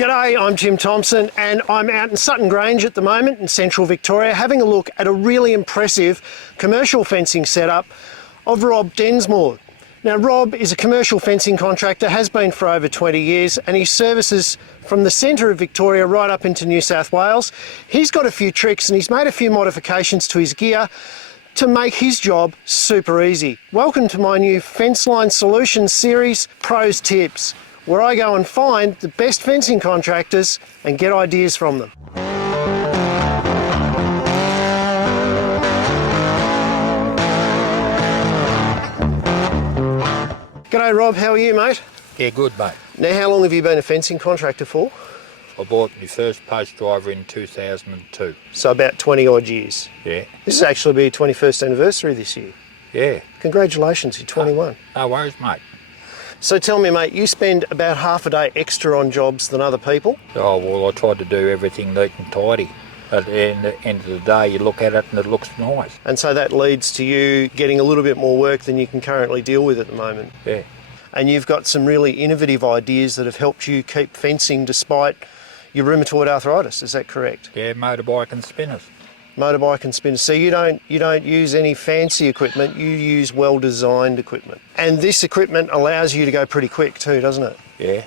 G'day, I'm Tim Thompson and I'm out in Sutton Grange at the moment in central Victoria having a look at a really impressive commercial fencing setup of Rob Densmore. Now Rob is a commercial fencing contractor, has been for over 20 years, and he services from the centre of Victoria right up into New South Wales. He's got a few tricks and he's made a few modifications to his gear to make his job super easy. Welcome to my new Fence Line Solutions series, Pros Tips, where I go and find the best fencing contractors and get ideas from them. G'day Rob, how are you mate? Yeah, good mate. Now how long have you been a fencing contractor for? I bought my first post driver in 2002. So about 20 odd years. Yeah. This is actually be your 21st anniversary this year. Yeah. Congratulations, you're 21. No worries mate. So tell me mate, you spend about half a day extra on jobs than other people? Oh well, I tried to do everything neat and tidy. At the end of the day you look at it and it looks nice. And so that leads to you getting a little bit more work than you can currently deal with at the moment. Yeah. And you've got some really innovative ideas that have helped you keep fencing despite your rheumatoid arthritis, is that correct? Yeah, motorbike and spinners. Motorbike and spinners. So you don't use any fancy equipment, you use well-designed equipment. And this equipment allows you to go pretty quick too, doesn't it? Yeah.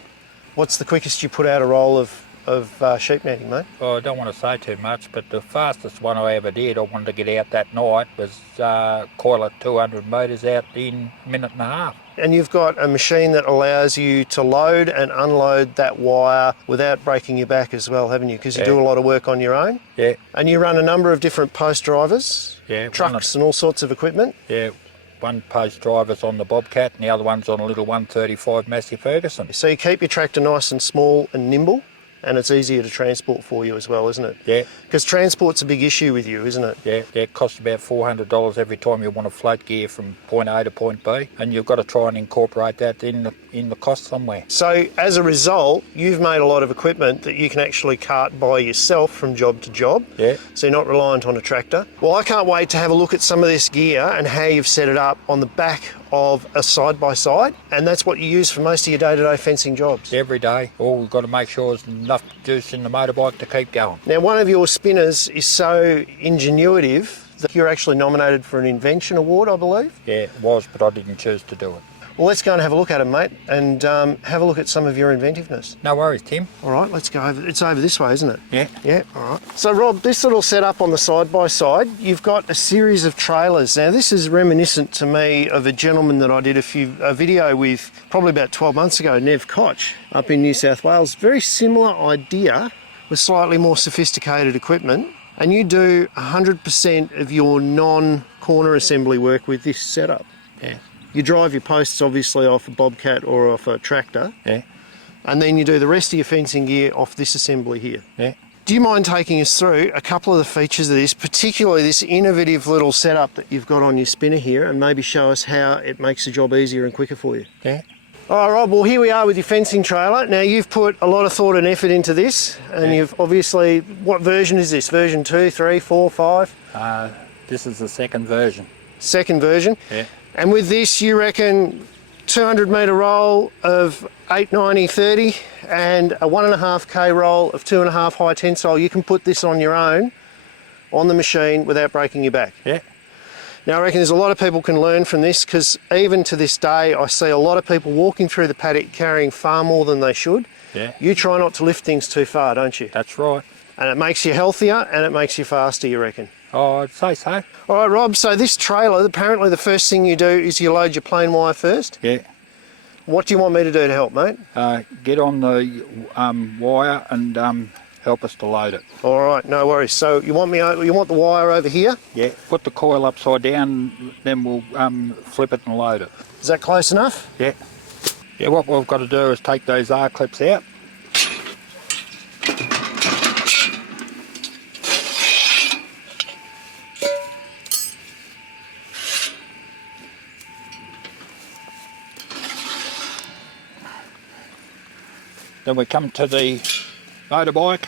What's the quickest you put out a roll of sheep netting, mate? Well, I don't want to say too much, but the fastest one I ever did, I wanted to get out that night, was coil at 200 metres out in a minute and a half. And you've got a machine that allows you to load and unload that wire without breaking your back as well, haven't you? Because you do a lot of work on your own. Yeah. And you run a number of different post drivers, trucks and all sorts of equipment. Yeah. One post driver's on the Bobcat and the other one's on a little 135 Massey Ferguson. So you keep your tractor nice and small and nimble, and it's easier to transport for you as well, isn't it? Yeah. Because transport's a big issue with you, isn't it? Yeah, it costs about $400 every time you want to float gear from point A to point B, and you've got to try and incorporate that in the cost somewhere. So as a result, you've made a lot of equipment that you can actually cart by yourself from job to job. Yeah. So you're not reliant on a tractor. Well, I can't wait to have a look at some of this gear and how you've set it up on the back of a side-by-side, and that's what you use for most of your day-to-day fencing jobs. Every day. All we've got to make sure there's enough juice in the motorbike to keep going. Now, one of your spinners is so ingenuitive that you're actually nominated for an invention award, I believe? Yeah, it was, but I didn't choose to do it. Well, let's go and have a look at it, mate, and have a look at some of your inventiveness. No worries, Tim. All right, let's go over. It's over this way, isn't it? Yeah. Yeah, all right. So, Rob, this little setup on the side-by-side, you've got a series of trailers. Now, this is reminiscent to me of a gentleman that I did a video with probably about 12 months ago, Nev Koch, up in New South Wales. Very similar idea with slightly more sophisticated equipment. And you do 100% of your non-corner assembly work with this setup. Yeah. You drive your posts obviously off a Bobcat or off a tractor. Yeah. And then you do the rest of your fencing gear off this assembly here. Yeah. Do you mind taking us through a couple of the features of this, particularly this innovative little setup that you've got on your spinner here, and maybe show us how it makes the job easier and quicker for you? Yeah. All right, Rob, well, here we are with your fencing trailer. Now, you've put a lot of thought and effort into this, and you've obviously, what version is this? Version 2, 3, 4, 5? This is the second version. Second version? Yeah. And with this, you reckon 200 metre roll of 890/30 and a 1.5k roll of 2.5 high tensile. You can put this on your own on the machine without breaking your back. Yeah. Now I reckon there's a lot of people can learn from this, because even to this day I see a lot of people walking through the paddock carrying far more than they should. Yeah. You try not to lift things too far, don't you? That's right. And it makes you healthier and it makes you faster, you reckon? Oh, I'd say so. All right, Rob, so this trailer, apparently the first thing you do is you load your plain wire first. Yeah. What do you want me to do to help, mate? Get on the wire and help us to load it. All right, no worries. So you want the wire over here? Yeah. Put the coil upside down, then we'll flip it and load it. Is that close enough? Yeah. Yeah, what we've got to do is take those R-clips out. Then we come to the motorbike.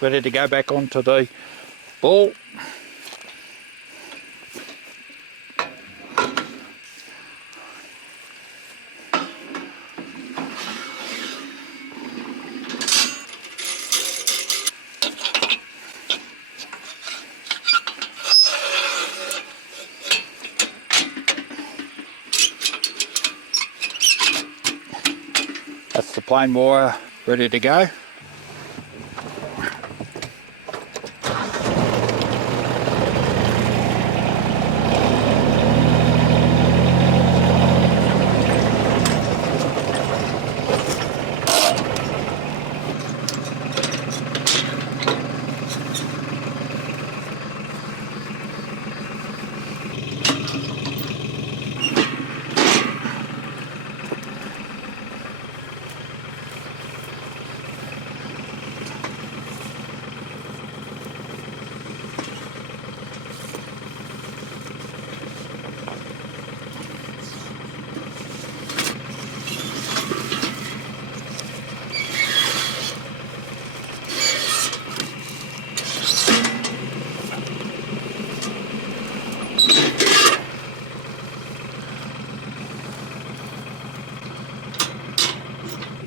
ready to go back onto the ball. That's the plain wire ready to go.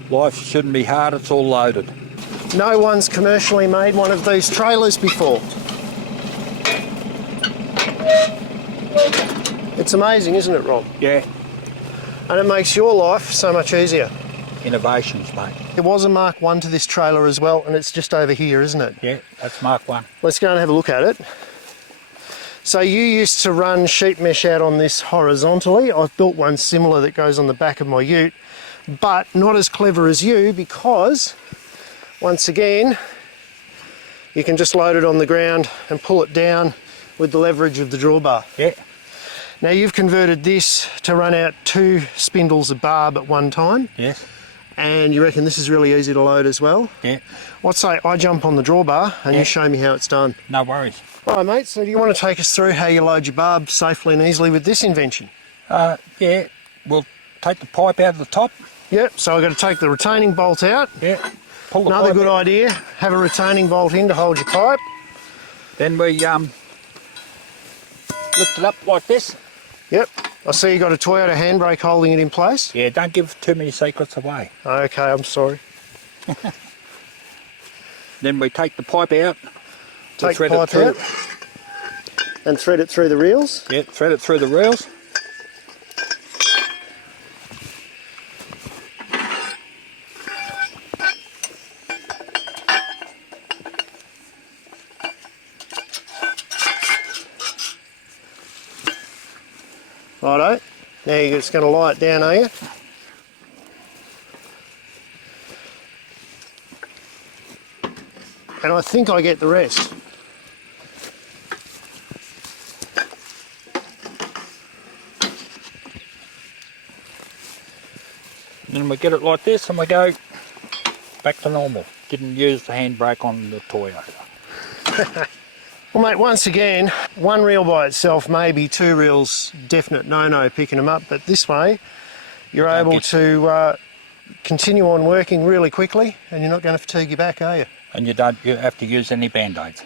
Life shouldn't be hard, it's all loaded. No one's commercially made one of these trailers before. It's amazing, isn't it, Rob? Yeah, And it makes your life so much easier. innovations, mate. There was a Mark 1 to this trailer as well, and it's just over here, isn't it? Yeah, that's Mark 1. Let's go and have a look at it. So you used to run sheet mesh out on this horizontally. I've built one similar that goes on the back of my ute, but not as clever as you, because once again, you can just load it on the ground and pull it down with the leverage of the drawbar. Yeah, Now you've converted this to run out 2 spindles of barb at one time, yes, and you reckon this is really easy to load as well? yeah, I'd say I jump on the drawbar and Yeah. you show me how it's done. no worries. All right, mate, so do you want to take us through how you load your barb safely and easily with this invention? Yeah, we'll take the pipe out of the top. Yep, so I've got to take the retaining bolt out. Yeah, pull the Another pipe good out. idea, have a retaining bolt in to hold your pipe. Then we lift it up like this. Yep, I see you got a Toyota handbrake holding it in place. Yeah, don't give too many secrets away. Okay, I'm sorry. Then we take the pipe out. to Take the thread it pipe through. out and thread it through the reels. Yeah, thread it through the reels. Righto, now you're just going to lie it down, are you? And I think I get the rest. Then we get it like this and we go back to normal. Didn't use the handbrake on the Toyota. Well, mate, once again, 1 reel by itself, maybe 2 reels, definite no-no picking them up, but this way you're able to continue on working really quickly and you're not going to fatigue your back, are you? And you don't have to use any band-aids.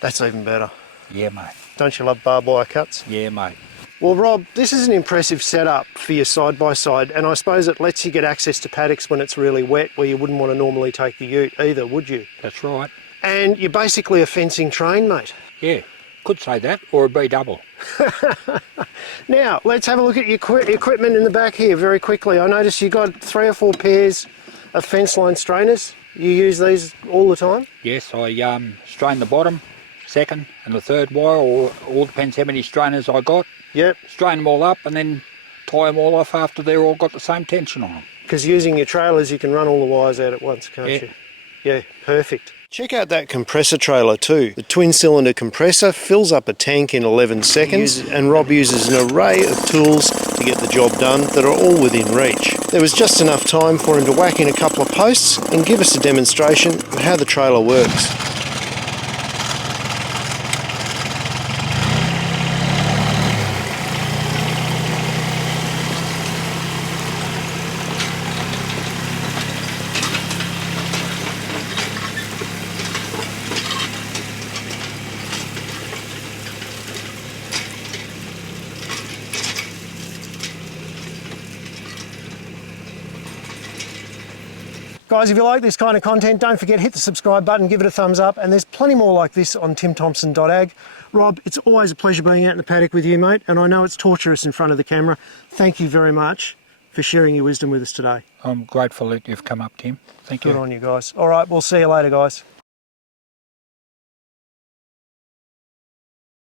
That's even better. Yeah, mate. Don't you love barbed wire cuts? Yeah, mate. Well, Rob, this is an impressive setup for your side-by-side, and I suppose it lets you get access to paddocks when it's really wet, where you wouldn't want to normally take the ute either, would you? That's right. And you're basically a fencing train, mate. Yeah, could say that, or a B double. Now, let's have a look at your equipment in the back here very quickly. I notice you've got 3 or 4 pairs of fence line strainers. You use these all the time? Yes, I strain the bottom, second and the third wire, or all depends how many strainers I got. Yep, Strain them all up and then tie them all off after they're all got the same tension on them. because using your trailers you can run all the wires out at once, can't Yeah. you? Yeah, perfect. Check out that compressor trailer too. The twin cylinder compressor fills up a tank in 11 seconds and Rob uses an array of tools to get the job done that are all within reach. There was just enough time for him to whack in a couple of posts and give us a demonstration of how the trailer works. Guys, if you like this kind of content, don't forget, hit the subscribe button, give it a thumbs up, and there's plenty more like this on timthompson.ag. Rob, it's always a pleasure being out in the paddock with you, mate, and I know it's torturous in front of the camera. Thank you very much for sharing your wisdom with us today. I'm grateful that you've come up, Tim. Thank you. Good on you guys. All right, we'll see you later, guys.